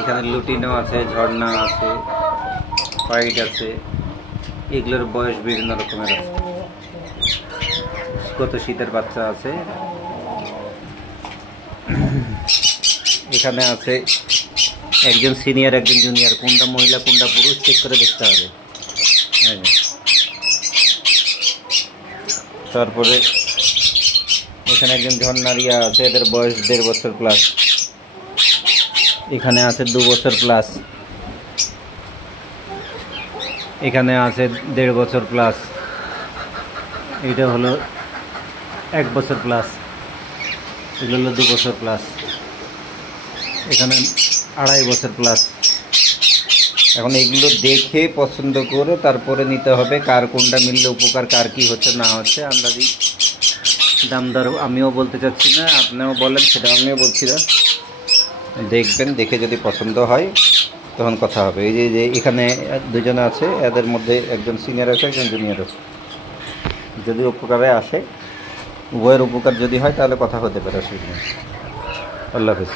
এখানে লুটিনো আছে, ঝর্ণা আছে, হোয়াইট আছে। এগুলোর বয়স বিভিন্ন রকমের আছে। কত শীতের বাচ্চা আছে। এখানে আছে একজন সিনিয়র, একজন জুনিয়র, কোনটা মহিলা কোনটা পুরুষ চেক করে দেখতে হবে। তারপরে এখানে একজন ঝর্ণারিয়া আছে, এদের বয়স 1.5 বছর প্লাস। এখানে আছে 2 বছর প্লাস। এখানে আছে 1.5 বছর প্লাস। এটা হলো 1 বছর প্লাস। এগুলো হলো 2 বছর প্লাস। এখানে 2.5 বছর প্লাস। এখন এগুলো দেখে পছন্দ করে তারপরে নিতে হবে কার কোনটা মিললে উপকার, কার কি হচ্ছে না হচ্ছে। আন্দাজি দাম দর আমিও বলতে চাচ্ছি না, আপনিও বলেন সেটা আমিও বলছি না। দেখবেন, দেখে যদি পছন্দ হয় তখন কথা হবে। এই যে এখানে দুজনে আছে, এদের মধ্যে একজন সিনিয়র আছে, একজন জুনিয়র আছে। যদি উপকারে আসে, উভয়ের উপকার যদি হয় তাহলে কথা হতে পারে, অসুবিধা নেই। আল্লাহ হাফেজ।